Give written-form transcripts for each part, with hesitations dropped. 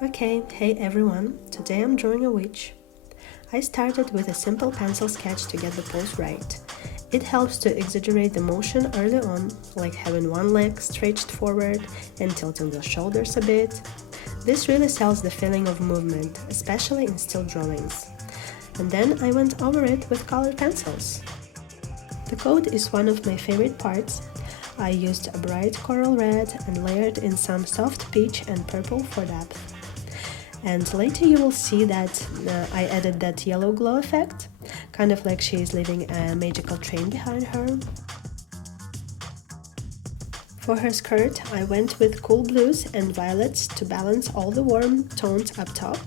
Okay, hey everyone, today I'm drawing a witch. I started with a simple pencil sketch to get the pose right. It helps to exaggerate the motion early on, like having one leg stretched forward and tilting the shoulders a bit. This really sells the feeling of movement, especially in still drawings. And then I went over it with colored pencils. The coat is one of my favorite parts. I used a bright coral red and layered in some soft peach and purple for depth. And later you will see that I added that yellow glow effect, kind of like she is leaving a magical train behind her. For her skirt, I went with cool blues and violets to balance all the warm tones up top.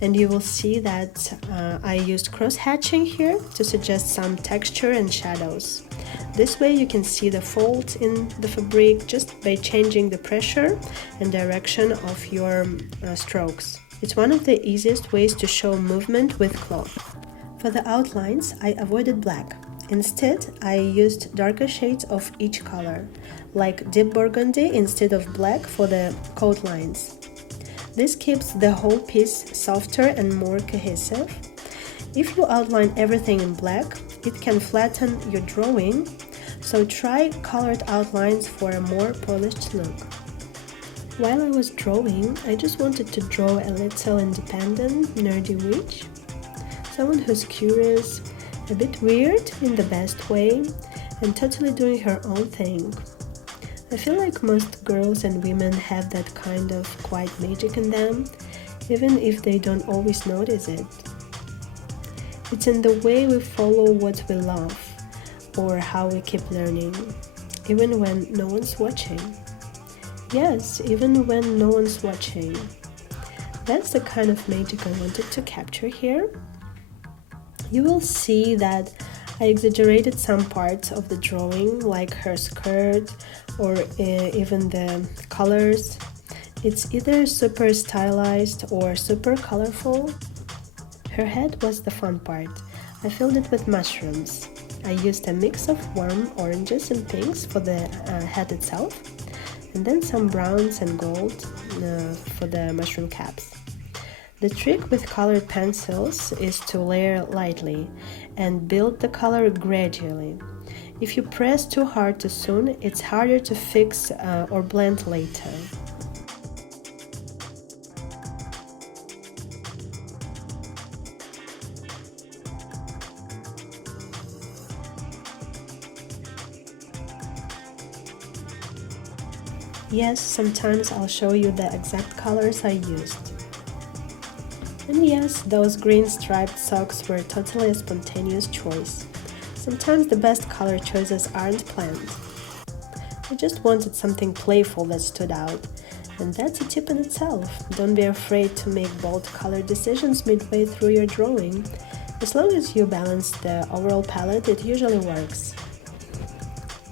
And you will see that I used cross-hatching here to suggest some texture and shadows. This way you can see the folds in the fabric just by changing the pressure and direction of your strokes. It's one of the easiest ways to show movement with cloth. For the outlines, I avoided black. Instead, I used darker shades of each color, like deep burgundy instead of black for the coat lines. This keeps the whole piece softer and more cohesive. If you outline everything in black, it can flatten your drawing, so try colored outlines for a more polished look. While I was drawing, I just wanted to draw a little independent, nerdy witch. Someone who's curious, a bit weird in the best way, and totally doing her own thing. I feel like most girls and women have that kind of quiet magic in them, even if they don't always notice it. It's in the way we follow what we love, or how we keep learning, even when no one's watching. Yes, even when no one's watching. That's the kind of magic I wanted to capture here. You will see that I exaggerated some parts of the drawing, like her skirt or even the colors. It's either super stylized or super colorful. Her head was the fun part. I filled it with mushrooms. I used a mix of warm oranges and pinks for the head itself, and then some browns and gold for the mushroom caps. The trick with colored pencils is to layer lightly and build the color gradually. If you press too hard too soon, it's harder to fix or blend later. Yes, sometimes I'll show you the exact colors I used. And yes, those green striped socks were totally a spontaneous choice. Sometimes the best color choices aren't planned. I just wanted something playful that stood out, and that's a tip in itself. Don't be afraid to make bold color decisions midway through your drawing. As long as you balance the overall palette, it usually works.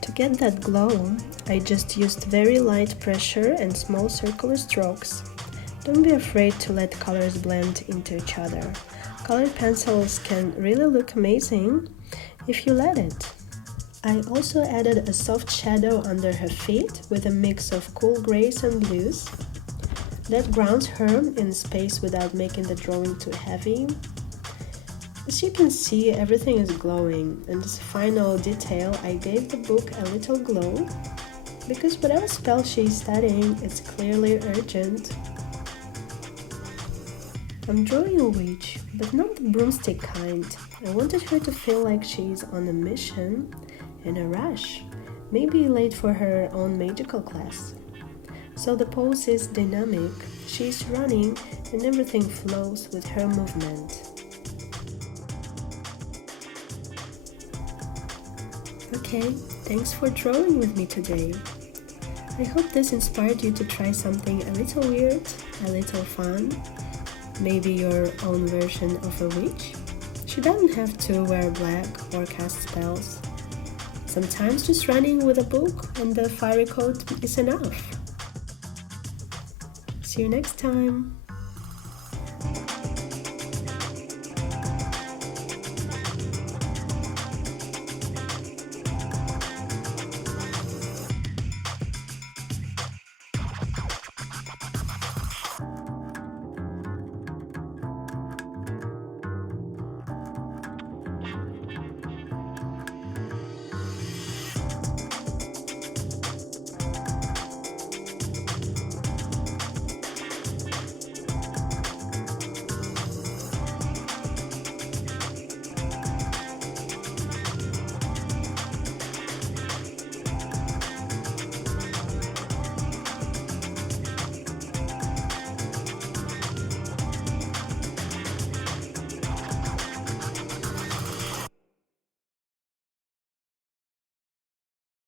To get that glow, I just used very light pressure and small circular strokes. Don't be afraid to let colors blend into each other. Colored pencils can really look amazing if you let it. I also added a soft shadow under her feet with a mix of cool grays and blues. That grounds her in space without making the drawing too heavy. As you can see, everything is glowing, and as a final detail, I gave the book a little glow, because whatever spell she's studying is clearly urgent. I'm drawing a witch, but not the broomstick kind. I wanted her to feel like she's on a mission, in a rush, maybe late for her own magical class. So the pose is dynamic, she's running, and everything flows with her movement. Okay, thanks for drawing with me today. I hope this inspired you to try something a little weird, a little fun, maybe your own version of a witch. She doesn't have to wear black or cast spells. Sometimes just running with a book and the fiery coat is enough. See you next time!